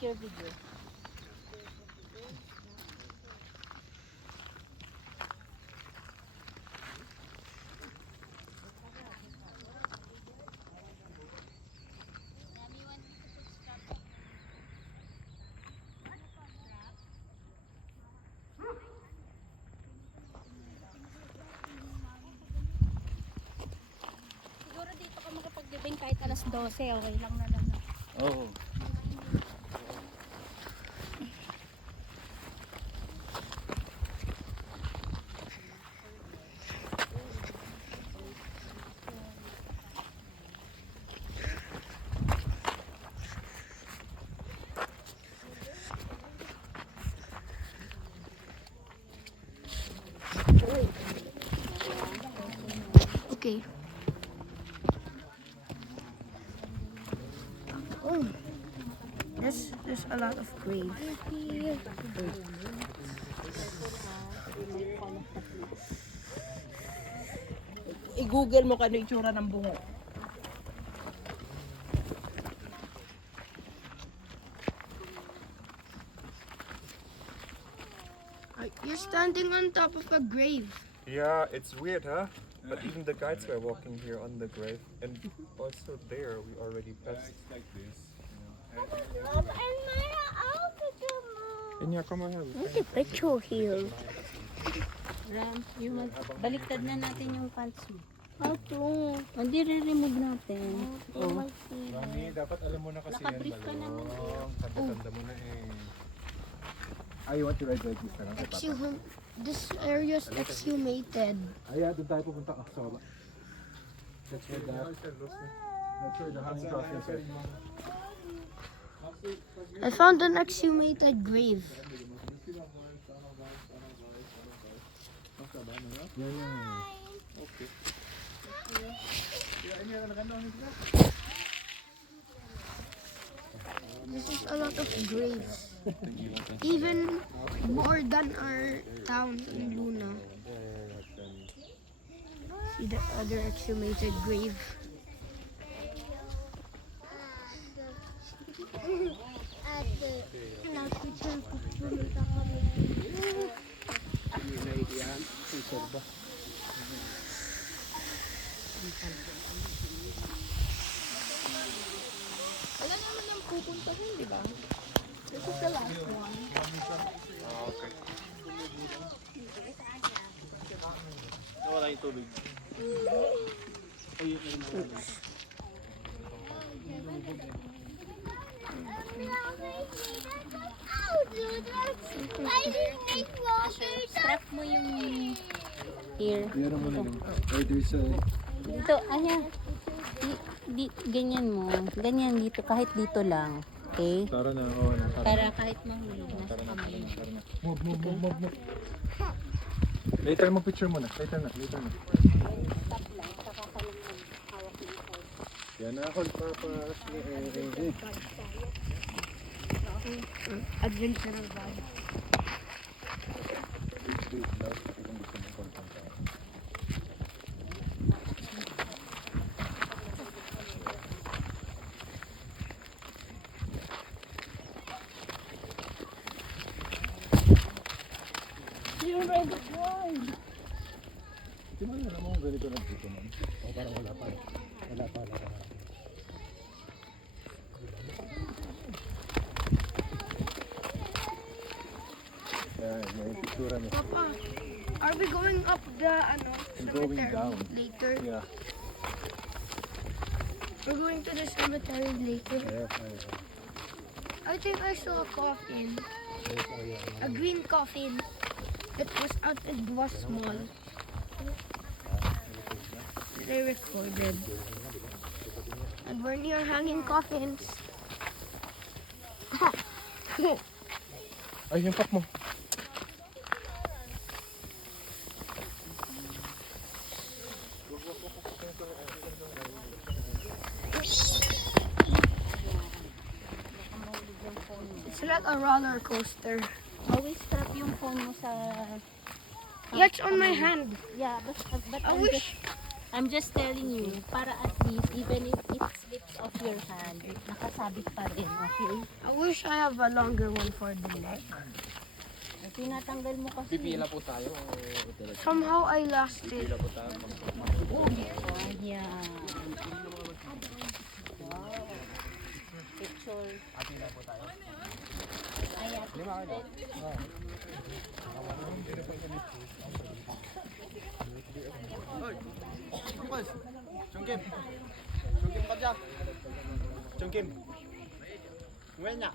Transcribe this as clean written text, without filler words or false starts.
Your video. Siguro dito ka makapag-libing kahit alas 12, okay lang na lang. Oo. Okay. Oh, there's a lot of graves. I-google mo kano itsura ng bungo. You're standing on top of a grave. Yeah, it's weird, huh? But even the guides were walking here on the grave, and also there we already passed. Inya, come on. Look at picture here. Ram, yung baliktad na natin yung pants mo. How to? Hindi re-remove natin. Oh. Mami, dapat alam mo na kasi Nakabrief ka naman. Tanda-tanda mo na eh. You want to ride like this na This area's exhumated. Yeah, doon tayo pupunta. So, that's where the honey process is. I found an exhumated grave. This is a lot of graves. Even more than our town in Luna. See the other exhumated grave. Wala naman yung pupuntahin, di ba? This is the last one. Okay. Nawala yung tubig. Strap mo yung here. Meron mo na lang. There's a... Dito, ayan. Ganyan mo. Ganyan dito, kahit dito lang. Okay? Tara na, oo na. Para kahit mahulog na sa kamay mo. Move. Later mo picture mo na. Later na. Yan na ako, Papa. Adventure bag. You're ready to ride. Di ba alam mo ganito na dito man? O parang wala pa. Yan, may picture mo. Papa, are we going up the Going cemetery down. later? Yeah. We're going to the cemetery later. Yeah. I think I saw a coffin. A green coffin. It was small. They recorded. And we're near hanging coffins. Ay, yung cup mo. It's like a roller coaster. Always strap yung phone mo sa... Yeah, it's on my hand. Yeah, but I wish. I'm just telling you, para at least, even if it slips of your hand, nakasabit pa rin, okay? I wish I have a longer one for the neck. Tinatanggal mo kasi. Pipila po tayo. Somehow I lost it. Pipila po tayo. Ayan. Wow. Picture. Pipila po tayo. Ayan. Chungkim. Chungkim ka dyan. Chungkim. Ngayon niya.